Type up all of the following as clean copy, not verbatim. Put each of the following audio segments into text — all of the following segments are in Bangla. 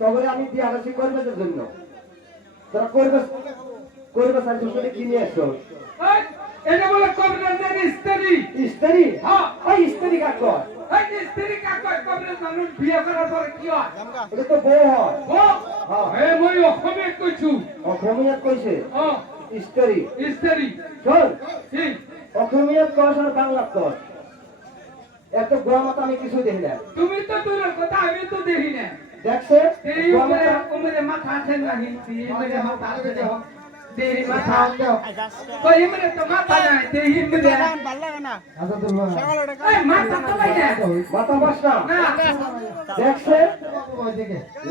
তবে আমি দিয়ে আলোচনা করবে জন্য তোরা করবে করবে স্যার দুশোটি কিনে আসো এটা বলে কবরেজের স্ত্রী স্ত্রী হ্যাঁ ওই স্ত্রী কাক কর এই স্ত্রী কাক কয় কবরেজ মানুষ বিয়ে করার পরে কি হয় এটা তো বউ হয় হ্যাঁ এই মই অসমে কইছু অসমীয়াত কইছে হ্যাঁ স্ত্রী স্ত্রী শোন ঠিক অসমীয়াত কস আর বাংলা কস এত গোয়ামত আমি কিছু দেখি না তুমি তো দূরের কথা আমি তো দেখি না দেখছে এই উপরে মাথা আছে না হিন্দি মেরে মাথা আছে দেহি মাথা আছে কই মেরে তো মাথা নাই দেহি মেরে ভাল লাগে না এই মাথা তো নাই না মাথা বাসনা না দেখছে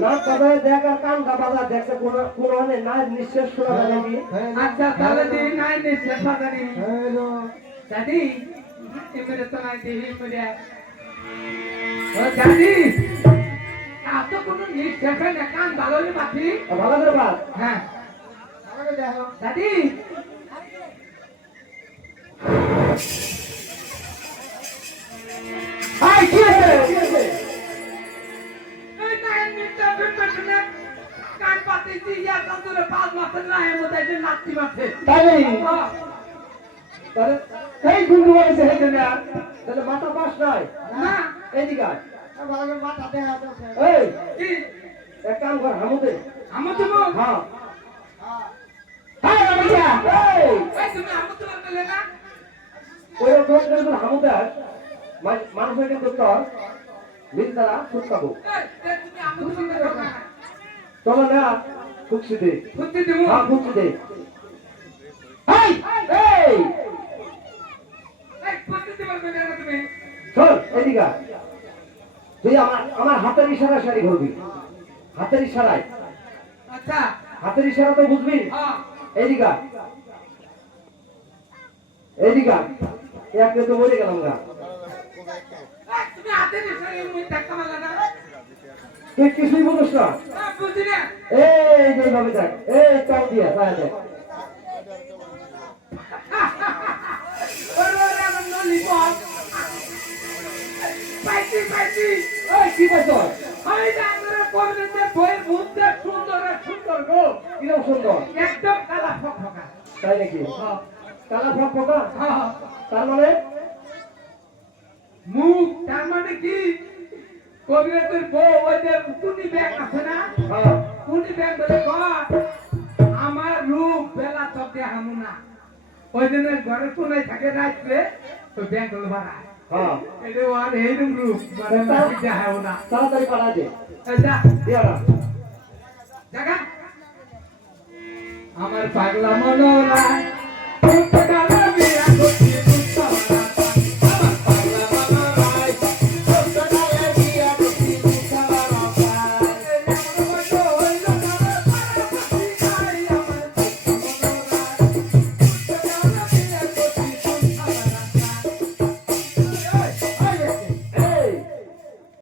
না তবে দেখ আর কান বাবা দেখছে কোন কোন মানে না নিঃশ্বাস শোনা যায় নাকি আচ্ছা তাহলে দেহি নাই নে সেটা জানি হ্যালো দাদি মেরে তো নাই দেহি মেরে ও দাদি এত কোনো নিঃশ্বাস না কান ভালো নি মাথি ভালো করে বাদ হ্যাঁ দাদি হাই কি আছে এই নাই নিটা বিপটনে কান পাতি দিয়া তন্দুরে 5 মাসের না এর মধ্যে যে নাতি মাঠে তাই তাহলে এই গুন্ডু বলেছে এই জন্য তাহলে মাথা পাস নাই না এইদিকে আয় ভালো মাথা দেখা যাচ্ছে এই কি এক কাম কর হামুদে আমার তুমি হ্যাঁ হাই বাবা এই এই তুমি আমার তোমার বলে না ওই রকম করে হামুদে আস মানুষের কিন্তু তোর মিলতারা ফুটকাবো এই তুমি আমার তোমার বলে না চলো না ফুকসি দে ফুটি দিমু হ্যাঁ ফুকসি দে হাই এই এই ফুটি দিবার বলে না তুমি চল এদিকে আয়। তুই আমার হাতের ইশারা সারি করবি হাতের ইশারায় আচ্ছা হাতের ইশারা তো বুঝবি হ্যাঁ এইদিকে আয়। এইদিকে আয়। একটু তো মরে গেলাম গা এই তুমি হাতে নিয়ে মুই ধাক্কা মারলা না তুই কিছুই বুঝিস না বুঝি না এই যে ভাবে দেখ এই চাল দিয়া তাই দেখ ওরে ওরে আমার ললিপপ পাইছি পাইছি এই কি পাইছ আমি যে আমরা কবিদের বইয়ের মধ্যে সুন্দর সুন্দর গো কিরম সুন্দর একদম কালা ফকফকা তাই নাকি কালা ফক ফকা হ্যাঁ তার মানে মুখ তার মানে কি কবিদের বউ ওই যে কুনি ব্যাগ আছে না হ্যাঁ কুনি ব্যাগ বলে আমার রূপ বেলা সব দেখামু না ওই দিনের ঘরে কোনায় থাকে রাখলে ওই ব্যাগ গুলো বাড়ায় হ্যাঁ এটা আর এইরকম রূপ মানে দেখাও না তাড়াতাড়ি পাঠা দে যা দিয়া না জায়গা আমার পাগলা মনোরা